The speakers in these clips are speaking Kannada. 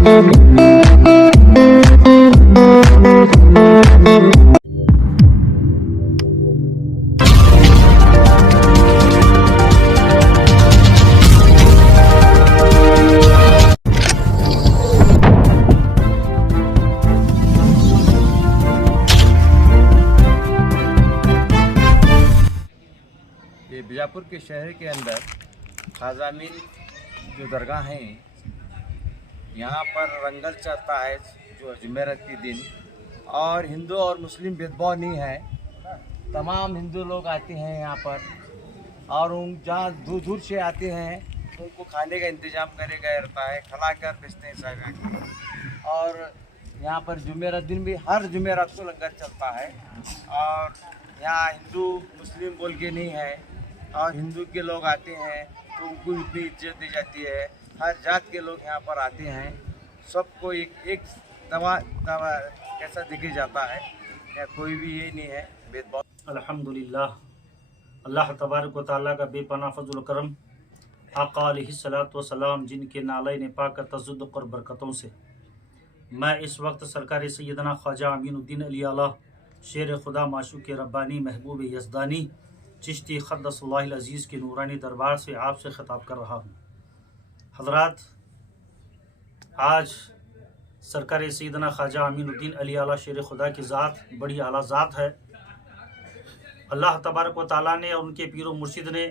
ये बीजापुर के शहर के अंदर ख्वाजा अमीन जो दरगाह हैं, यहाँ पर रंगल चलता है जो जुमेरात के दिन, और हिंदू और मुस्लिम भेदभाव नहीं है। तमाम हिंदू लोग आते हैं यहाँ पर, और उन जहाँ दूर दूर से आते हैं उनको खाने का इंतज़ाम करे गया रहता है, खिलाकर बेचते हैं सब। और यहाँ पर जुमेरात दिन भी हर जुमेरात को लंगर चलता है, और यहाँ हिंदू मुस्लिम बोल के नहीं है, और हिंदू के लोग आते हैं तो उनको इतनी इज्जत दी जाती है। हर जात के लोग यहाँ पर आते हैं, सबको एक दवा कैसा दिखे जाता है, या कोई भी ये नहीं है भेदभाव। अल्हम्दुलिल्लाह, अल्लाह तबारक व तआला का बेपनाह फज़ल करम, आका अलैहिस्सलातु वस्सलाम जिनके नालैन पाक का तज़द्दुक़ और बरकतों से मैं इस वक्त सरकार सैयदना ख्वाजा अमीनुद्दीन अली आला शेर खुदा माशूक़ रब्बानी महबूब यज़दानी चिश्ती क़द्दसल्लाहुल अज़ीज़ के नूरानी दरबार से आपसे ख़िताब कर रहा हूँ। हज़रात, आज सरकार सैयदना ख्वाजा अमीनुद्दीन अली आला शेर खुदा की ज़ात बड़ी आला ज़ात है। अल्लाह तबारक व तआला ने और उनके पीर व मुर्शिद ने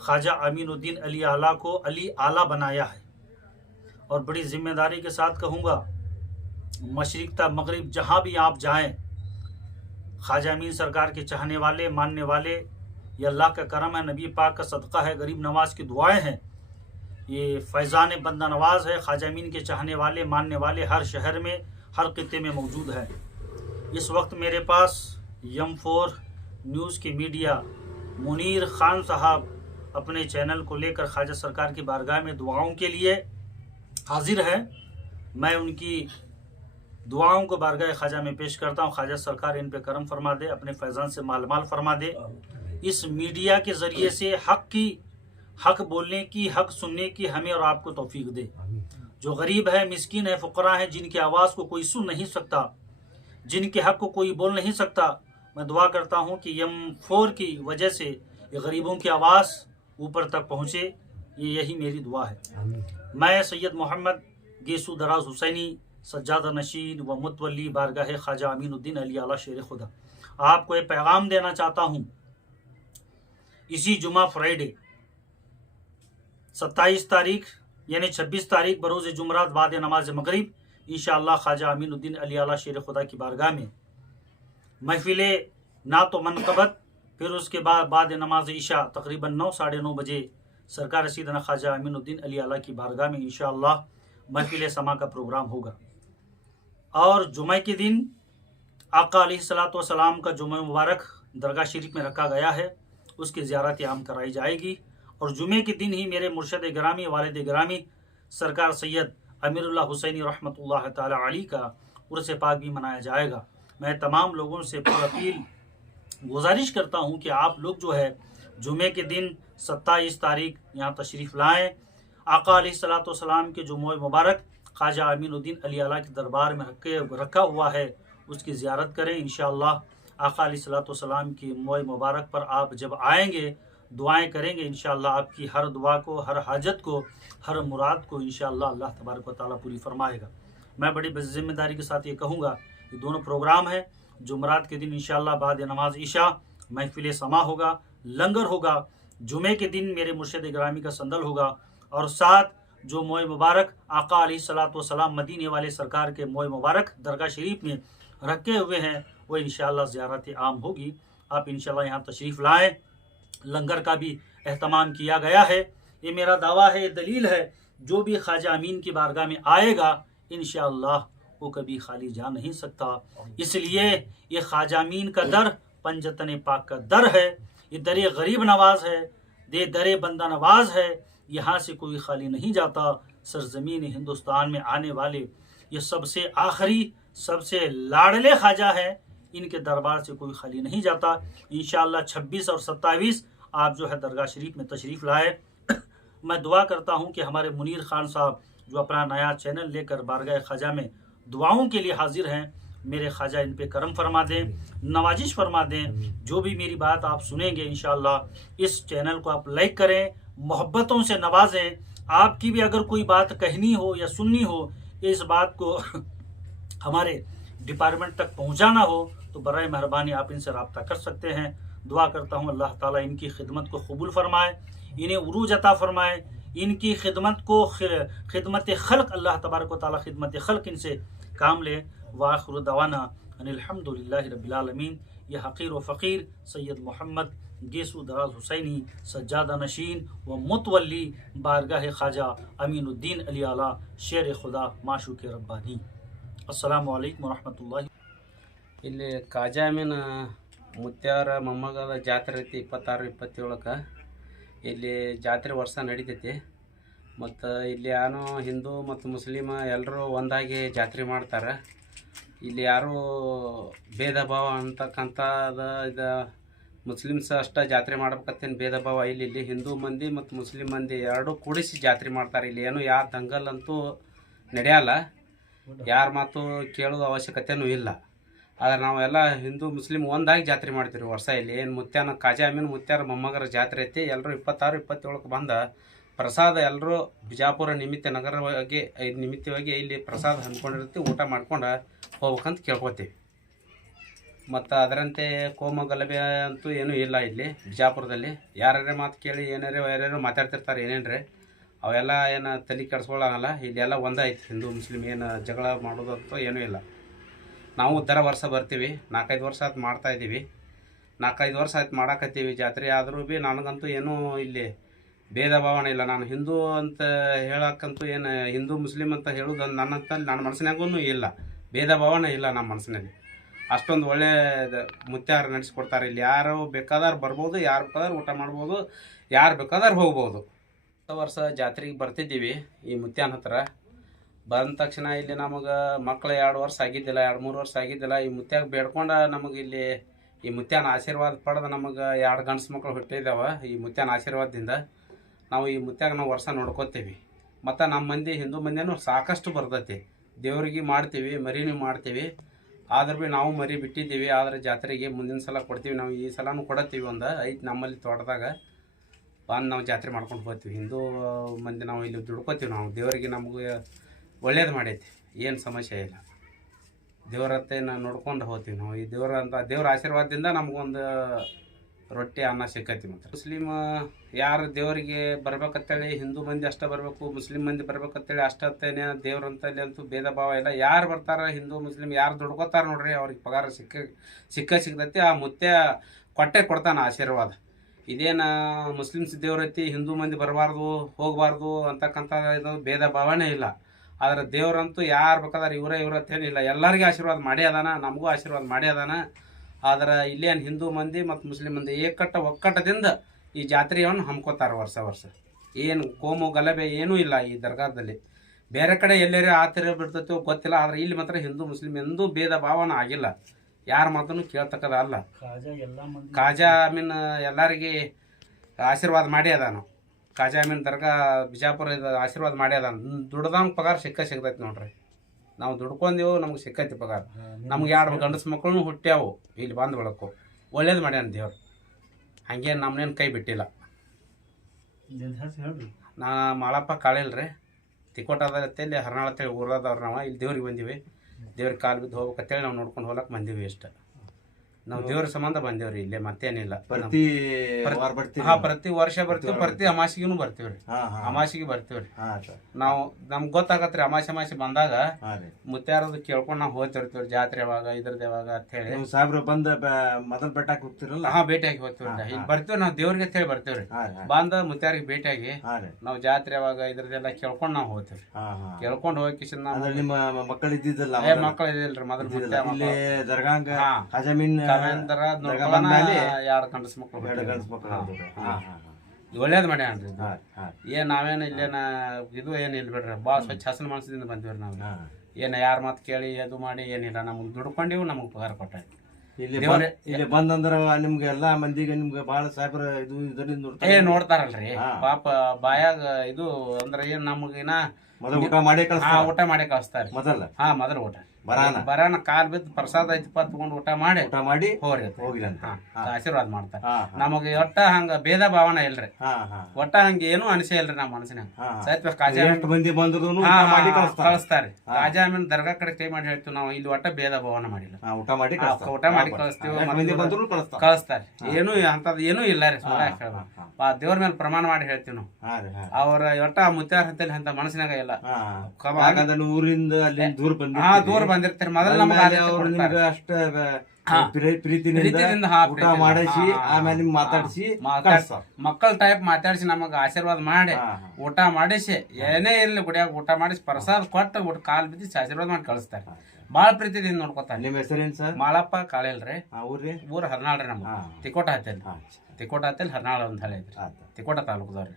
ख्वाजा अमीनुद्दीन अली आला को अली आला बनाया है, और बड़ी ज़िम्मेदारी के साथ कहूँगा, मशरिक़ ता मग़रिब जहाँ भी आप जाएँ, ख्वाजा अमीन सरकार के चाहने वाले, मानने वाले, ये अल्लाह का करम है, नबी पाक का सदका है, गरीब नवाज की दुआएं हैं, ये फैज़ान बंदा नवाज है। ख्वाजा अमीन के चाहने वाले, मानने वाले हर शहर में, हर खित्ते में मौजूद है। इस वक्त मेरे पास यम4 न्यूज़ के मीडिया मुनीर खान साहब अपने चैनल को लेकर ख्वाजा सरकार की बारगाह में दुआओं के लिए हाजिर है। मैं उनकी दुआओं को बारगाह ख्वाजा में पेश करता हूँ। ख्वाजा सरकार इन पे करम फरमा दे, अपने फैज़ान से मालमाल फरमा दे। इस मीडिया के ज़रिए से हक बोलने की, हक सुनने की हमें और आपको तौफीक दे। जो गरीब है, मिस्किन है, फ़ुक़रा है, जिनकी आवाज़ को कोई सुन नहीं सकता, जिनके हक को कोई बोल नहीं सकता, मैं दुआ करता हूँ कि यम4 की वजह से ये गरीबों की आवाज़ ऊपर तक पहुँचे। यही मेरी दुआ है। मैं सैयद मोहम्मद गेसू दराज हुसैनी सज्जादा नशीन व मुतवल्ली बारगाह ख्वाजा अमीनुद्दीन अली आला शेर खुदा आपको एक पैगाम देना चाहता हूँ। इसी जुमा फ्राइडे 27 तारीख यानी 26 तारीख बरोज़ जुमरात बाद नमाज मगरिब इंशाअल्लाह ख्वाजा अमीनुद्दीन अली आला शेर खुदा की बारगाह में महफिल ना तो मनक़बत, फिर उसके बाद नमाज इशा तकरीबन 9 साढ़े 9 बजे सरकार सैयदना ख्वाजा अमीनुद्दीन अली आला की बारगाह में इंशाअल्लाह महफिल समा का प्रोग्राम होगा। और जुमे के दिन आका अलैहिस्सलातु वस्सलाम का जुमे मुबारक दरगाह शरीफ में रखा गया है, उसकी ज़ियारत आम कराई जाएगी। और जुमे के दिन ही मेरे मुर्शद गिरामी, वालिद गिरामी सरकार सैयद अमीरुल्लाह हुसैनी रहमतुल्लाह ताला अलैह का उर्स पाक भी मनाया जाएगा। मैं तमाम लोगों से अपील गुजारिश करता हूँ कि आप लोग जो है जुमे के दिन 27 तारीख यहाँ तशरीफ़ लाएँ। आका अलैहिस्सलातु वस्सलाम के जुमे मुबारक ख्वाजा अमीनुद्दीन अली आला के दरबार में रखा हुआ है, उसकी ज़ियारत करें। इंशाअल्लाह आका अलैहिस्सलातु वस्सलाम की जुमे मुबारक पर आप जब आएंगे, दुआएं करेंगे, इंशाअल्लाह आपकी हर दुआ को, हर हाजत को, हर मुराद को इंशाअल्लाह अल्लाह तबारक व तआला पूरी फरमाएगा। मैं बड़ी ज़िम्मेदारी के साथ ये कहूँगा, ये दोनों प्रोग्राम है। जुमरात के दिन इंशाअल्लाह बाद नमाज इशा महफिल समा होगा, लंगर होगा। जुमे के दिन मेरे मुर्शिद गिरामी का संदल होगा, और साथ जो मोए मुबारक आका अलैहिस्सलातु वस्सलाम मदीने वाले सरकार के मोए मुबारक दरगाह शरीफ में रखे हुए हैं, वो इंशाअल्लाह ज़ियारत आम होगी। आप इंशाअल्लाह यहाँ तशरीफ़ लाएँ। लंगर का भी एहतमाम किया गया है। ये मेरा दावा है, ये दलील है, जो भी ख्वाजा अमीन की बारगाह में आएगा इंशाअल्लाह वो कभी खाली जा नहीं सकता। इसलिए ये ख्वाजा अमीन का दर पंजतन पाक का दर है, ये दर गरीब नवाज है, ये दर बंदा नवाज है। यहाँ से कोई खाली नहीं जाता। सरजमीन हिंदुस्तान में आने वाले ये सबसे आखिरी, सबसे लाडले ख्वाजा है, इनके दरबार से कोई खाली नहीं जाता। इंशाअल्लाह 26 और 27 आप जो है दरगाह शरीफ में तशरीफ़ लाए। मैं दुआ करता हूँ कि हमारे मुनीर खान साहब जो अपना नया चैनल लेकर बारगाह ख्वाजा में दुआओं के लिए हाजिर हैं, मेरे ख्वाजा इन पे करम फरमा दें, नवाजिश फरमा दें। जो भी मेरी बात आप सुनेंगे इंशाअल्लाह इस चैनल को आप लाइक करें, मोहब्बतों से नवाजें। आपकी भी अगर कोई बात कहनी हो या सुननी हो, इस बात को हमारे डिपार्टमेंट तक पहुंचाना हो, तो बराए मेहरबानी आप इनसे रब्ता कर सकते हैं। दुआ करता हूं अल्लाह ताला इनकी खिदमत को कबूल फरमाए, इन्हें उरूज अता फरमाए, इनकी खिदमत को खिदमत खल्क अल्लाह तबारक व तआला खिदमत खल्क इनसे काम ले। वाखिर दवाना अनिल हम्दुलिल्लाहि रब्बिल आलमीन। यह हकीर व फ़कीर सैयद मोहम्मद गेसू दराज हुसैनी सज्जादा नशीन व मुतवल्ली बारगाह ख्वाजा अमीनुद्दीन अली आला शेर खुदा माशूक रब्बानी। अस्सलामु अलैकुम व रहमतुल्लाहि। ಇಲ್ಲಿ ಕಾಜಾಮಿನ ಮುತ್ಯಾರ ಮೊಮ್ಮಗದ ಜಾತ್ರೆ ಐತಿ 26-27ಕ್ಕೆ. ಇಲ್ಲಿ ಜಾತ್ರೆ ವರ್ಷ ನಡೀತೈತಿ. ಮತ್ತು ಇಲ್ಲಿ ಯಾನು ಹಿಂದೂ ಮತ್ತು ಮುಸ್ಲಿಮ ಎಲ್ಲರೂ ಒಂದಾಗಿ ಜಾತ್ರೆ ಮಾಡ್ತಾರೆ. ಇಲ್ಲಿ ಯಾರೂ ಭೇದ ಭಾವ ಅಂತಕ್ಕಂಥದ್ದು ಇದು ಮುಸ್ಲಿಮ್ಸ್ ಅಷ್ಟೇ ಜಾತ್ರೆ ಮಾಡ್ಬೇಕತ್ತೇನು ಭೇದ ಭಾವ ಇಲ್ಲಿ ಹಿಂದೂ ಮಂದಿ ಮತ್ತು ಮುಸ್ಲಿಂ ಮಂದಿ ಎರಡೂ ಕೂಡಿಸಿ ಜಾತ್ರೆ ಮಾಡ್ತಾರೆ. ಇಲ್ಲಿ ಏನು ಯಾರು ದಂಗಲ್ ಅಂತೂ ನಡೆಯಲ್ಲ, ಯಾರ ಮಾತು ಕೇಳೋದು ಅವಶ್ಯಕತೆಯೂ ಇಲ್ಲ. ಆದರೆ ನಾವೆಲ್ಲ ಹಿಂದೂ ಮುಸ್ಲಿಮ್ ಒಂದಾಗಿ ಜಾತ್ರೆ ಮಾಡ್ತೀವಿ ವರ್ಷ. ಇಲ್ಲಿ ಏನು ಮುತ್ಯಾನ ಕಾಜಾ ಅಮೀನ್ ಮುತ್ಯಾರ ಮೊಮ್ಮಗರ ಜಾತ್ರೆ ಐತಿ. ಎಲ್ಲರೂ 26-27ಕ್ಕೆ ಬಂದ ಪ್ರಸಾದ ಎಲ್ಲರೂ ಬಿಜಾಪುರ ನಗರವಾಗಿ ನಿಮಿತ್ತವಾಗಿ ಇಲ್ಲಿ ಪ್ರಸಾದ ಹಮ್ಮಿಕೊಂಡಿರ್ತೀವಿ, ಊಟ ಮಾಡ್ಕೊಂಡು ಹೋಗ್ಬೇಕಂತ ಕೇಳ್ಕೊತೀವಿ. ಮತ್ತು ಅದರಂತೆ ಕೋಮ ಗಲಭೆ ಅಂತೂ ಏನೂ ಇಲ್ಲ ಇಲ್ಲಿ ಬಿಜಾಪುರದಲ್ಲಿ. ಯಾರ್ಯಾರ ಮಾತು ಕೇಳಿ ಯಾರ್ಯಾರು ಮಾತಾಡ್ತಿರ್ತಾರೆ ಏನೇನ್ರಿ, ಅವೆಲ್ಲ ಏನು ತಲೆ ಕೆಡಿಸ್ಕೊಳ್ಳೋಂಗಲ್ಲ. ಇಲ್ಲೆಲ್ಲ ಒಂದೇ ಐತಿ, ಹಿಂದೂ ಮುಸ್ಲಿಮ್ ಏನು ಜಗಳ ಮಾಡೋದಂತೂ ಏನೂ ಇಲ್ಲ. ನಾವು ದರ ವರ್ಷ ಬರ್ತೀವಿ, 4-5 ವರ್ಷ ಆಯ್ತು ಮಾಡ್ತಾಯಿದ್ದೀವಿ. 4-5 ವರ್ಷ ಆಯ್ತು ಮಾಡಾಕತ್ತೀವಿ ಜಾತ್ರೆ. ಆದರೂ ಭೀ ನನಗಂತೂ ಏನೂ ಇಲ್ಲಿ ಭೇದ ಭಾವನೆ ಇಲ್ಲ. ನಾನು ಹಿಂದೂ ಅಂತ ಹೇಳಕ್ಕಂತೂ ಏನು ಹಿಂದೂ ಮುಸ್ಲಿಮ್ ಅಂತ ಹೇಳೋದು ನನ್ನ ಮನಸ್ಸಿನಾಗೂ ಇಲ್ಲ. ಭೇದ ಭಾವನೆ ಇಲ್ಲ ನಮ್ಮ ಮನಸ್ಸಿನಲ್ಲಿ. ಅಷ್ಟೊಂದು ಒಳ್ಳೆ ಮುತ್ಯಾರು ನಡೆಸ್ಕೊಡ್ತಾರೆ. ಇಲ್ಲಿ ಯಾರು ಬೇಕಾದ್ರೆ ಬರ್ಬೋದು, ಯಾರು ಬೇಕಾದ್ರೆ ಊಟ ಮಾಡ್ಬೋದು, ಯಾರು ಬೇಕಾದ್ರೆ ಹೋಗ್ಬೋದು. ವರ್ಷ ಜಾತ್ರೆಗೆ ಬರ್ತಿದ್ದೀವಿ ಈ ಮುತ್ಯಾನ ಹತ್ರ. ಬಂದ ತಕ್ಷಣ ಇಲ್ಲಿ ನಮಗೆ ಮಕ್ಕಳು 2 ವರ್ಷ ಆಗಿದ್ದಿಲ್ಲ, 2-3 ವರ್ಷ ಆಗಿದ್ದಿಲ್ಲ. ಈ ಮುತ್ಯಾಗ ಬೇಡ್ಕೊಂಡು ನಮಗೆ ಇಲ್ಲಿ ಈ ಮುತ್ಯಾನ ಆಶೀರ್ವಾದ ಪಡೆದು ನಮಗೆ 2 ಗಂಡ್ಸು ಮಕ್ಕಳು ಹುಟ್ಟಿದ್ದಾವೆ. ಈ ಮುತ್ಯಾನ ಆಶೀರ್ವಾದದಿಂದ ನಾವು ಈ ಮುತ್ಯಾಗ ನಾವು ವರ್ಷ ನೋಡ್ಕೋತೀವಿ. ಮತ್ತು ನಮ್ಮ ಮಂದಿ ಹಿಂದೂ ಮಂದಿನೂ ಸಾಕಷ್ಟು ಬರ್ತೈತಿ. ದೇವ್ರಿಗೆ ಮಾಡ್ತೀವಿ, ಮರಿನೂ ಮಾಡ್ತೀವಿ. ಆದ್ರೂ ಭೀ ನಾವು ಮರಿ ಬಿಟ್ಟಿದ್ದೀವಿ. ಆದರೆ ಜಾತ್ರೆಗೆ ಮುಂದಿನ ಸಲ ಕೊಡ್ತೀವಿ. ನಾವು ಈ ಸಲನೂ ಕೊಡತ್ತೀವಿ. ಒಂದು ಐತೆ ನಮ್ಮಲ್ಲಿ ತೋಟದಾಗ ಬಂದು ನಾವು ಜಾತ್ರೆ ಮಾಡ್ಕೊಂಡು ಹೋಗ್ತೀವಿ. ಹಿಂದೂ ಮಂದಿ ನಾವು ಇಲ್ಲಿ ದುಡ್ಕೋತೀವಿ. ನಾವು ದೇವರಿಗೆ ನಮಗೆ ಒಳ್ಳೇದು ಮಾಡೈತಿ, ಏನು ಸಮಸ್ಯೆ ಇಲ್ಲ. ದೇವರತ್ತೆ ನಾವು ನೋಡ್ಕೊಂಡು ಹೋಗ್ತೀವಿ. ನಾವು ಈ ದೇವ್ರ ಆಶೀರ್ವಾದದಿಂದ ನಮಗೊಂದು ರೊಟ್ಟಿ ಅನ್ನ ಸಿಕ್ಕೈತಿ. ಮತ್ತು ಮುಸ್ಲಿಮ್ ಯಾರು ದೇವರಿಗೆ ಬರ್ಬೇಕಂತೇಳಿ ಹಿಂದೂ ಮಂದಿ ಅಷ್ಟೇ ಬರಬೇಕು, ಮುಸ್ಲಿಂ ಮಂದಿ ಬರ್ಬೇಕಂತೇಳಿ ಅಷ್ಟೇನೆ ದೇವ್ರಂತಲ್ಲಿ ಅಂತೂ ಭೇದ ಭಾವ ಇಲ್ಲ. ಯಾರು ಬರ್ತಾರೆ ಹಿಂದೂ ಮುಸ್ಲಿಮ್ ಯಾರು ದುಡ್ಕೋತಾರೆ ನೋಡ್ರಿ, ಅವ್ರಿಗೆ ಪಗಾರ ಸಿಗ್ತೈತಿ. ಆ ಮುತ್ಯ ಕೊಟ್ಟೆ ಕೊಡ್ತಾನೆ ಆಶೀರ್ವಾದ. ಇದೇನು ಮುಸ್ಲಿಮ್ಸ್ ದೇವ್ರೈತಿ ಹಿಂದೂ ಮಂದಿ ಬರಬಾರ್ದು ಹೋಗಬಾರ್ದು ಅಂತಕ್ಕಂಥ ಇದು ಭೇದ ಭಾವನೆ ಇಲ್ಲ. ಆದರೆ ದೇವ್ರಂತೂ ಯಾರು ಬೇಕಾದ್ರೆ ಇವರತ್ತೇನಿಲ್ಲ, ಎಲ್ಲರಿಗೂ ಆಶೀರ್ವಾದ ಮಾಡಿ ಅದಾನ, ನಮಗೂ ಆಶೀರ್ವಾದ ಮಾಡಿ ಅದಾನ. ಆದರೆ ಇಲ್ಲೇನು ಹಿಂದೂ ಮಂದಿ ಮತ್ತು ಮುಸ್ಲಿಂ ಮಂದಿ ಒಕ್ಕಟ್ಟದಿಂದ ಈ ಜಾತ್ರೆಯನ್ನು ಹಮ್ಕೋತಾರೆ ವರ್ಷ. ಏನು ಕೋಮು ಗಲಭೆ ಏನೂ ಇಲ್ಲ ಈ ದರ್ಗಾದಲ್ಲಿ. ಬೇರೆ ಕಡೆ ಎಲ್ಲೇರೇ ಆತರ ಬಿಡ್ತೈತೋ ಗೊತ್ತಿಲ್ಲ, ಆದರೆ ಇಲ್ಲಿ ಮಾತ್ರ ಹಿಂದೂ ಮುಸ್ಲಿಂ ಎಂದೂ ಭೇದ ಭಾವನ ಆಗಿಲ್ಲ. ಯಾರ ಮಾತನ್ನು ಕೇಳ್ತಕ್ಕದಲ್ಲ. ಕಾಜಾ ಅಮೀನ್ ಎಲ್ಲರಿಗೆ ಆಶೀರ್ವಾದ ಮಾಡಿ ಅದಾನು. ಕಾಜಾ ಅಮೀನ್ ದರ್ಗಾ ಬಿಜಾಪುರ ಆಶೀರ್ವಾದ ಮಾಡಿ ಅದಾನ. ದುಡ್ದಂಗೆ ಪಗಾರ ಸಿಗ್ತೈತಿ ನೋಡ್ರಿ. ನಾವು ದುಡ್ಕೊಂಡೆವು, ನಮ್ಗೆ ಸಿಕ್ಕೈತಿ ಪಗಾರ. ನಮ್ಗೆ 2 ಗಂಡಸು ಮಕ್ಕಳು ಹುಟ್ಟ್ಯಾವು ಇಲ್ಲಿ ಬಂದು ಬೆಳಕು. ಒಳ್ಳೇದು ಮಾಡ್ಯಾನ ದೇವ್ರು. ಹಂಗೇನು ನಮ್ಮನೇನು ಕೈ ಬಿಟ್ಟಿಲ್ಲ. ನಾ ಮಾಳಪ್ಪ ಕಾಳಿಲ್ರಿ, ತಿಕೋಟದಲ್ಲಿ ಹರ್ನಾಳ ಅಂತೇಳಿ ಊರದವ್ರು. ನಾವು ಇಲ್ಲಿ ದೇವ್ರಿಗೆ ಬಂದೀವಿ. ದೇವ್ರಿಗೆ ಕಾಲು ಬಿದ್ದು ಹೋಗ್ಬೇಕಂತೇಳಿ ನಾವು ನೋಡ್ಕೊಂಡು ಹೋಗಕ್ಕೆ ಬಂದೀವಿ ಇಷ್ಟ. ನಾವು ದೇವ್ರ ಸಂಬಂಧ ಬಂದೇವ್ರಿ, ಇಲ್ಲೇ ಮತ್ತೇನಿಲ್ಲ. ಪ್ರತಿ ವರ್ಷ ಬರ್ತೀವಿ, ಪ್ರತಿ ಅಮಾಸಿಗೂ ಬರ್ತೀವ್ರಿ. ಅಮಾಸಿಗೆ ಬರ್ತೀವ್ರಿ ನಾವು. ನಮ್ಗೆ ಗೊತ್ತಾಗತ್ರಿ ಅಮಾಸಿ ಬಂದಾಗ ಮುತ್ಯಾರದು ಕೇಳ್ಕೊಂಡು ನಾವು ಹೋಗ್ತಿರ್ತೀವ್ರಿ. ಜಾತ್ರೆ ಯಾವಾಗ ಇದ್ರದ್ದು ಯಾವಾಗ ಅಂತ ಹೇಳಿ ಸಾಹೇಬ್ರು ಬಂದ ಮೊದಲು ಭೇಟಿಯಾಗಿ ಹೋಗ್ತಿರಲ್ಲ. ಭೇಟಿಯಾಗಿ ಹೋಗ್ತೀವ್ರಿ. ಇಲ್ಲಿ ಬರ್ತೀವಿ ನಾವು ದೇವ್ರಿಗೆ ಅಂತ ಹೇಳಿ ಬರ್ತೀವ್ರಿ. ಬಂದ ಮುತ್ಯಾರಿಗೆ ಭೇಟಿಯಾಗಿ ನಾವು ಜಾತ್ರೆ ಯಾವಾಗ ಇದ್ರದ್ದೆಲ್ಲ ಕೇಳ್ಕೊಂಡು ನಾವು ಹೋಗ್ತೀವ್ರಿ. ಕೇಳ್ಕೊಂಡು ಹೋಗಿ ನಿಮ್ಮ ಮಕ್ಕಳು ಇದ್ದಿದ್ದಲ್ಲ? ಮಕ್ಕಳು ಇದಿಲ್ರಿ ಮೊದಲು. ದರ್ಗಾಂಗ 2 ಗಂಡಸು ಮಕ್ಕಳು ಒಳ್ಳೇದು ಮಾಡ್ಯಾನ್ರಿ. ಏನ್ ನಾವೇನು ಇಲ್ಲೇನ ಇದು ಏನಿಲ್ಲ ಬಿಡ್ರಿ. ಭಾಳ ಸ್ವಚ್ಛ ಹಸನ ಮನಸ್ಸಿಂದ ಬಂದಿವ್ರಿ ನಾವು. ಏನು ಯಾರ ಮಾತು ಕೇಳಿ ಅದು ಮಾಡಿ ಏನಿಲ್ಲ. ನಮ್ಗೆ ದುಡ್ಕೊಂಡಿವು, ನಮಗೆ ಪಗಾರ ಕೊಟ್ಟಾಯ್ತು. ಇಲ್ಲಿ ಬಂದಂದ್ರ ನಿಮ್ಗೆ ಎಲ್ಲಾ ಮಂದಿಗೆ ನಿಮ್ಗೆ ಬಹಳ ಸಾಹೇಬ್ರ ಇದರಿಂದ ನೋಡ್ತಾರಲ್ರಿ ಪಾಪ ಬಾಯಾಗ ಇದು ಅಂದ್ರೆ ಏನ್ ನಮಗಿನ ಮೊದಲ ಊಟ ಮಾಡಿ ಊಟ ಮಾಡಿ ಕಳಿಸ್ತಾರೆ ಮೊದಲ ಊಟ ಬರಾನ ಕಾಲ್ ಬಿದ್ದು ಪ್ರಸಾದ ಐತಿಪ್ಪ ತಗೊಂಡು ಊಟ ಮಾಡಿ ಹೋಗ್ರಿ ಅಂತ ಆಶೀರ್ವಾದ ಮಾಡ್ತಾರೆ. ನಮಗೆ ಒಟ್ಟ ಹಂಗ ಭೇದ ಭಾವನ ಇಲ್ರಿ, ಒಟ್ಟ ಹಂಗ ಏನು ಅನಿಸೇ ಇಲ್ರಿ ನಮ್ಮ ಮನಸ್ಸಿನಾಗ. ಸತ್ಯ ಕಾಜಾ ಕಳಿಸ್ತಾರಿ. ಕಾಜಾ ಅಮೀನ್ ದರ್ಗಾ ಕಡೆ ಕೈ ಮಾಡಿ ಹೇಳ್ತೀವಿ ನಾವು, ಇಲ್ಲಿ ಒಟ್ಟ ಭೇದ ಭಾವನ ಮಾಡಿಲ್ಲ, ಊಟ ಮಾಡಿ ಕಳಿಸ್ತೀವಿ, ಕಳಿಸ್ತಾರ. ಏನು ಅಂತದ್ ಏನೂ ಇಲ್ಲ ರೀ. ದೇವ್ರ ಮೇಲೆ ಪ್ರಮಾಣ ಮಾಡಿ ಹೇಳ್ತೀವಿ ನಾವು. ಅವ್ರ ಒಟ್ಟ ಮುತ್ಯಾರ ಹತ್ತಲ್ಲಿ ಅಂತ ಮನಸ್ಸಿನಾಗ ಇಲ್ಲ. ಊರಿಂದ ದೂರ ಬಂದಿರ್ತಾರೆ ಮೊದಲ ನಮ್ಗೆ ಅಷ್ಟ ಪ್ರೀತಿಯಿಂದ ಊಟ ಮಾಡಿಸಿ ಆಮೇಲೆ ಮಾತಾಡಿಸಿ ಮಕ್ಕಳ ಟೈಪ್ ಮಾತಾಡಿಸಿ ನಮಗ ಆಶೀರ್ವಾದ ಮಾಡಿ ಊಟ ಮಾಡಿಸಿ ಏನೇ ಇರ್ಲಿ ಗುಡಿಯಾಗ ಊಟ ಮಾಡಿಸಿ ಪ್ರಸಾದ ಕೊಟ್ಟು ಊಟ ಕಾಲ್ ಬಿದ್ದಿಸಿ ಆಶೀರ್ವಾದ ಮಾಡಿ ಕಳಿಸ್ತಾರೆ. ಬಾಳ ಪ್ರೀತಿದಿಂದ ನೋಡ್ಕೊತಾರ. ನಿಮ್ ಹೆಸರೇನ್ ಸರ್? ಮಾಳಪ್ಪ ಕಾಳಿಲ್ರಿ. ಊರ್ ಹರ್ನಾಳ್ ರೀ. ನಮ್ಗೆ ತಿಕೋಟ ಹತ್ತೇಲಿ ಹರ್ನಾಳ್ ಅಂತ ಹೇಳಿ ತಿಕೋಟ ತಾಲೂಕದವ್ರಿ.